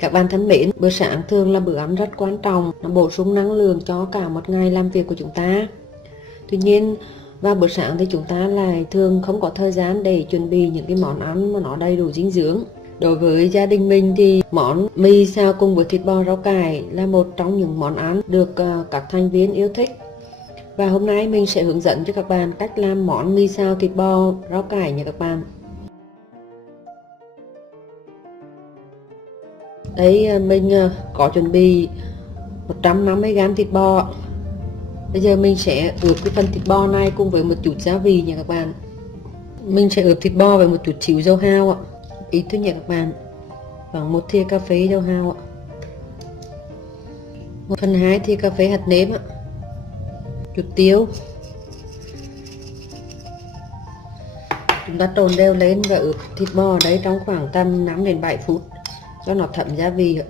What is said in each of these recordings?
Các bạn thân mến, bữa sáng thường là bữa ăn rất quan trọng, nó bổ sung năng lượng cho cả một ngày làm việc của chúng ta. Tuy nhiên, vào bữa sáng thì chúng ta lại thường không có thời gian để chuẩn bị những cái món ăn mà nó đầy đủ dinh dưỡng. Đối với gia đình mình thì món mì xào cùng với thịt bò rau cải là một trong những món ăn được các thành viên yêu thích. Và hôm nay mình sẽ hướng dẫn cho các bạn cách làm món mì xào thịt bò rau cải nha các bạn. Đây mình có chuẩn bị 150g thịt bò. Bây giờ mình sẽ ướp cái phần thịt bò này cùng với một chút gia vị nha các bạn. Mình sẽ ướp thịt bò với một chút xíu dầu hào ạ, ít thôi nha các bạn, khoảng 1 thìa cà phê dầu hào ạ, 1/2 thìa cà phê hạt nêm ạ, chút tiêu. Chúng ta trộn đều lên và ướp thịt bò ở đấy trong khoảng tầm 5 đến 7 phút cho nó thấm gia vị ạ.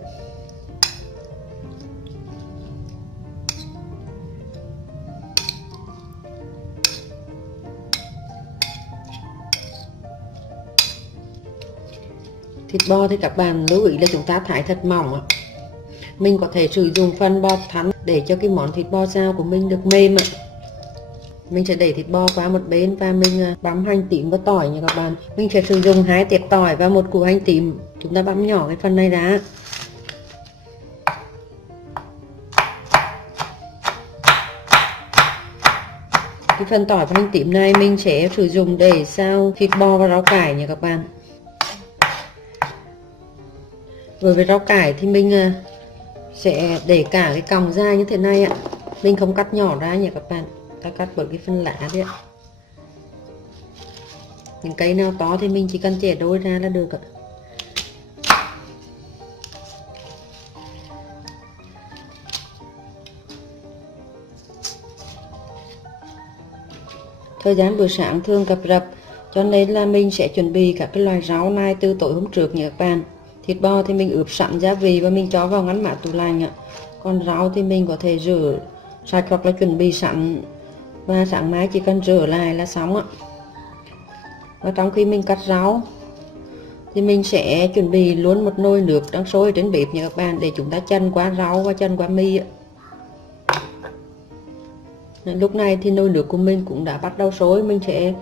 Thịt bò thì các bạn lưu ý là chúng ta thái thật mỏng ạ. Mình có thể sử dụng phần bò thắn để cho cái món thịt bò xào của mình được mềm ạ. Mình sẽ để thịt bò qua một bên và mình băm hành tím và tỏi nha các bạn. Mình sẽ sử dụng 2 tiết tỏi và 1 củ hành tím. Chúng ta băm nhỏ cái phần này ra. Cái phần tỏi và hành tím này mình sẽ sử dụng để xào thịt bò và rau cải nha các bạn. Với rau cải thì mình sẽ để cả cái cọng ra như thế này ạ. Mình không cắt nhỏ ra nha các bạn, ta cắt bởi cái phần lá đấy ạ. Những cây nào to thì mình chỉ cần chẻ đôi ra là được ạ. Thời gian buổi sáng thường cập rập, cho nên là mình sẽ chuẩn bị các cái loại rau này từ tối hôm trước nha các bạn. Thịt bò thì mình ướp sẵn gia vị và mình cho vào ngăn mát tủ lạnh ạ. Còn rau thì mình có thể rửa sạch hoặc là chuẩn bị sẵn, và sáng mai chỉ cần rửa lại là xong ạ. Và trong khi mình cắt rau thì mình sẽ chuẩn bị luôn một nồi nước đang sôi trên bếp nha các bạn, để chúng ta chần qua rau và chần qua mì ạ. Lúc này thì nồi nước của mình cũng đã bắt đầu sôi, mình sẽ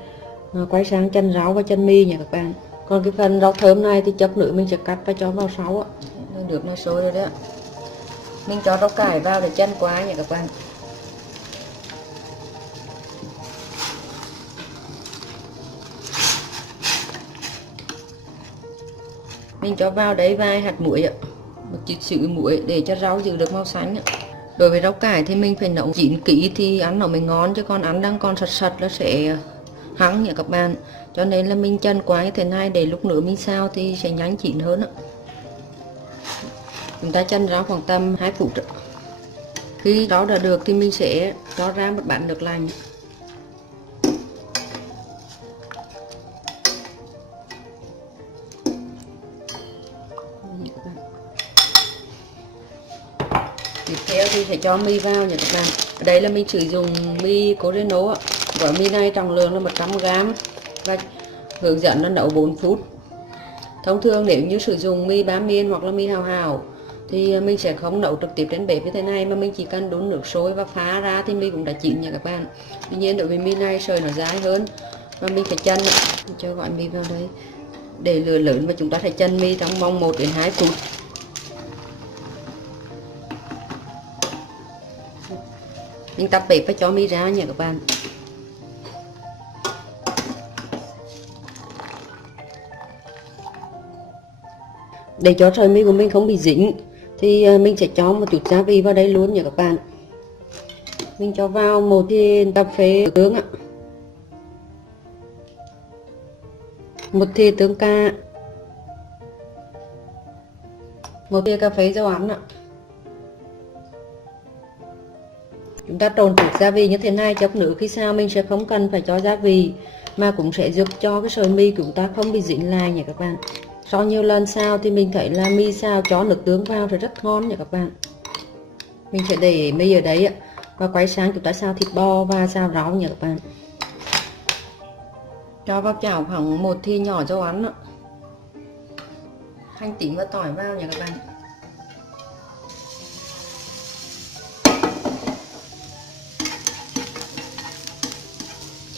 quay sang chần rau và chần mì nha các bạn. Còn cái phần rau thơm này thì chốc nữa mình sẽ cắt và cho vào sau ạ. Nồi nước nó sôi rồi đấy ạ. Mình cho rau cải vào để chần qua nha các bạn. Mình cho vào đấy vài hạt muối ạ, một chút xíu muối để cho rau giữ được màu xanh ạ. Đối với rau cải thì mình phải nấu chín kỹ thì ăn nó mới ngon, chứ còn ăn đang còn sật sật nó sẽ hăng nha các bạn. Cho nên là mình chần qua như thế này để lúc nữa mình xào thì sẽ nhanh chín hơn ạ. Chúng ta chần rau khoảng tầm 2 phút ạ. Khi rau đã được thì mình sẽ cho ra một bát nước lạnh. Tiếp theo thì sẽ cho mì vào nha các bạn. Ở đây là mình sử dụng mì Coreno ạ. Gói mì này trọng lượng là 100g và hướng dẫn nó nấu 4 phút. Thông thường nếu như sử dụng mì Bá Miên hoặc là mì Hảo Hảo thì mình sẽ không nấu trực tiếp trên bếp như thế này, mà mình chỉ cần đun nước sôi và pha ra thì mì cũng đã chín nha các bạn. Tuy nhiên đối với mì này sợi nó dài hơn và mình phải chần. Cho gọi mì vào đây để lửa lớn và chúng ta sẽ chần mì trong vòng 1 đến 2 phút. Mình tắt bếp và cho mì ra nha các bạn. Để cho sợi mì của mình không bị dính thì mình sẽ cho một chút gia vị vào đây luôn nha các bạn. Mình cho vào 1 thìa cà phê tương ạ, 1 thìa tương ca, 1 thìa cà phê dầu ăn ạ. Chúng ta trộn chút gia vị như thế này, chốc nữa khi xào mình sẽ không cần phải cho gia vị, mà cũng sẽ giúp cho cái sợi mì của chúng ta không bị dính lại nha các bạn. Sau nhiều lần xào thì mình thấy là mì xào cho nước tương vào thì rất ngon nha các bạn. Mình sẽ để mì ở đấy ạ, và quay sang chúng ta xào thịt bò và xào rau nha các bạn. Cho vào chảo khoảng 1 thìa nhỏ dầu ăn ạ. Hành tím và tỏi vào nha các bạn.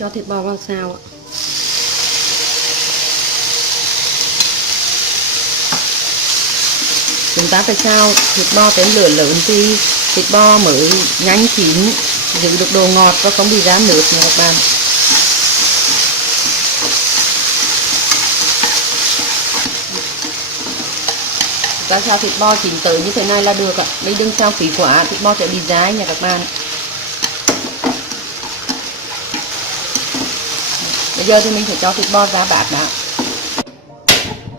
Cho thịt bò vào xào ạ. Chúng ta phải xào thịt bò đến lửa lớn thì thịt bò mới nhanh chín, giữ được độ ngọt và không bị ra nước nha các bạn. Chúng ta xào thịt bò chín tới như thế này là được ạ. Đây đừng xào phí quá, thịt bò sẽ bị dai nha các bạn. Bây giờ thì mình sẽ cho thịt bò ra bát đã.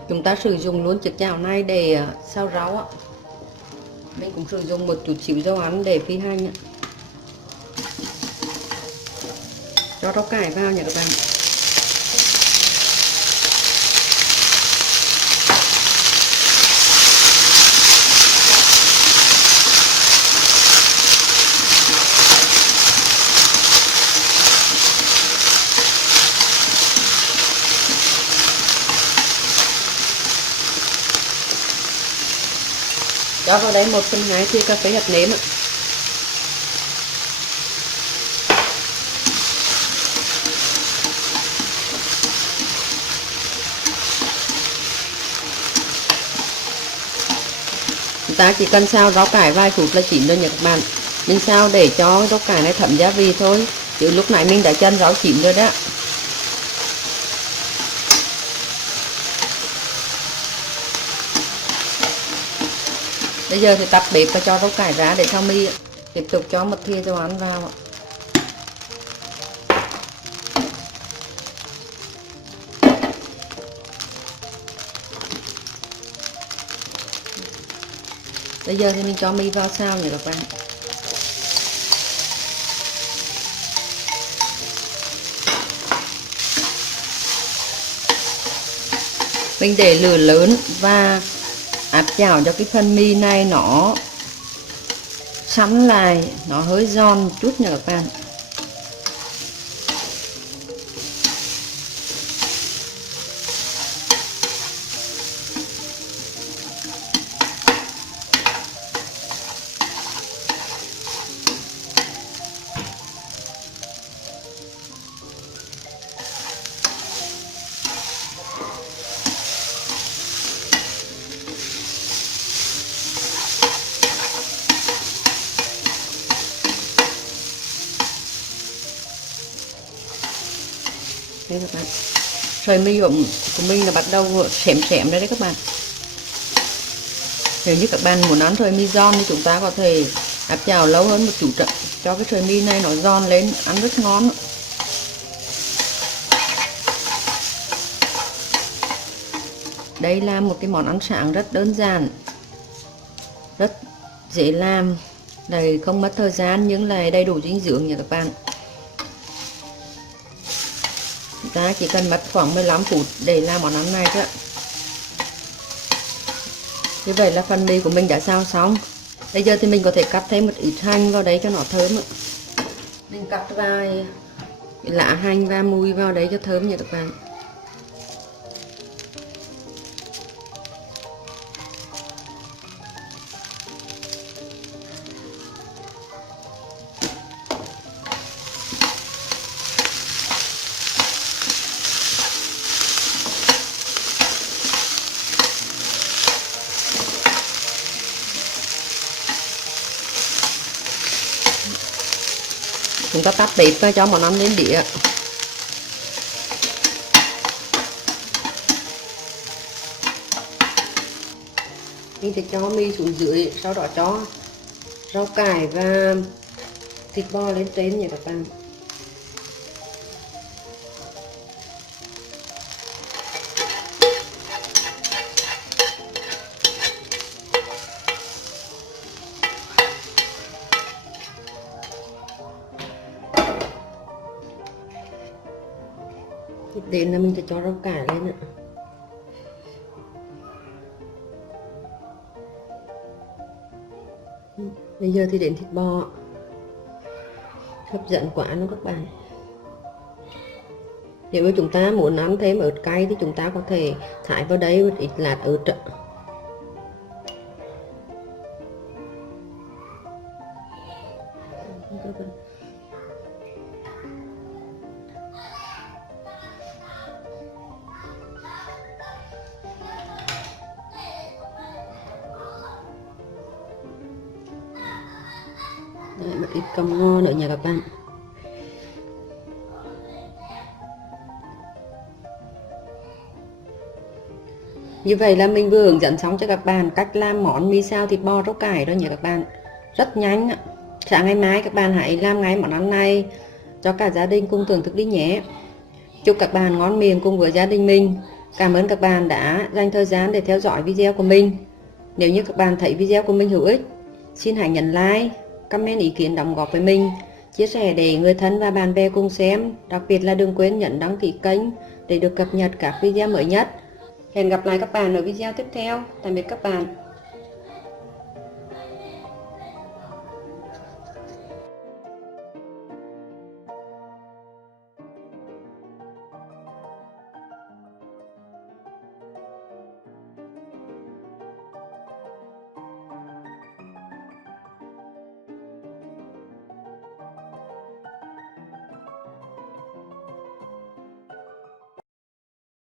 Chúng ta sử dụng luôn chiếc chảo này để xào rau á. Mình cũng sử dụng một chút xíu dầu ăn để phi hành á. Cho rau cải vào nha các bạn. Cho vào đây 1/2 thìa cà phê hạt nêm ạ. Chúng ta chỉ cần xào rau cải vài phút là chín rồi nha các bạn. Mình xào để cho rau cải này thấm gia vị thôi, chứ lúc nãy mình đã chân rau chín rồi đó. Bây giờ thì tắt bếp và cho rau cải ra để xào mì. Tiếp tục cho một thìa dầu ăn vào. Bây giờ thì mình cho mì vào xào nha các bạn. Mình để lửa lớn và áp chảo cho cái phần mì này nó sắn lại, nó hơi giòn một chút nha các bạn. Đây các bạn, sợi mì của mình là bắt đầu xém xém đấy các bạn. Nếu như các bạn muốn ăn sợi mì giòn thì chúng ta có thể áp chảo lâu hơn một chút cho cái sợi mì này nó giòn lên, ăn rất ngon. Đây là một cái món ăn sáng rất đơn giản, rất dễ làm, lại không mất thời gian nhưng lại đầy đủ dinh dưỡng nha các bạn. Chúng ta chỉ cần mất khoảng 15 phút để làm món ăn này thôi ạ. Như vậy là phần mì của mình đã xào xong. Bây giờ thì mình có thể cắt thêm một ít hành vào đấy cho nó thơm ạ. Mình cắt vài lá hành và mùi vào đấy cho thơm nha các bạn. Chúng ta tắt bếp và cho món ăn lên đĩa. Mình sẽ cho mì xuống dưới, sau đó cho rau cải và thịt bò lên trên nha các bạn. Tiếp đến là mình sẽ cho rau cải lên ạ. Bây giờ thì đến thịt bò. Hấp dẫn quá luôn các bạn. Nếu mà chúng ta muốn ăn thêm ớt cay thì chúng ta có thể thải vào đây một ít lát ớt. Đấy, một ít cam ngô nữa nha các bạn. Như vậy là mình vừa hướng dẫn xong cho các bạn cách làm món mì xào thịt bò rau cải đó nhé các bạn. Rất nhanh. Sáng ngày mai các bạn hãy làm ngay món ăn này cho cả gia đình cùng thưởng thức đi nhé. Chúc các bạn ngon miệng cùng với gia đình mình. Cảm ơn các bạn đã dành thời gian để theo dõi video của mình. Nếu như các bạn thấy video của mình hữu ích, xin hãy nhấn like, comment ý kiến đóng góp với mình, chia sẻ để người thân và bạn bè cùng xem. Đặc biệt là đừng quên nhấn đăng ký kênh để được cập nhật các video mới nhất. Hẹn gặp lại các bạn ở video tiếp theo. Tạm biệt các bạn.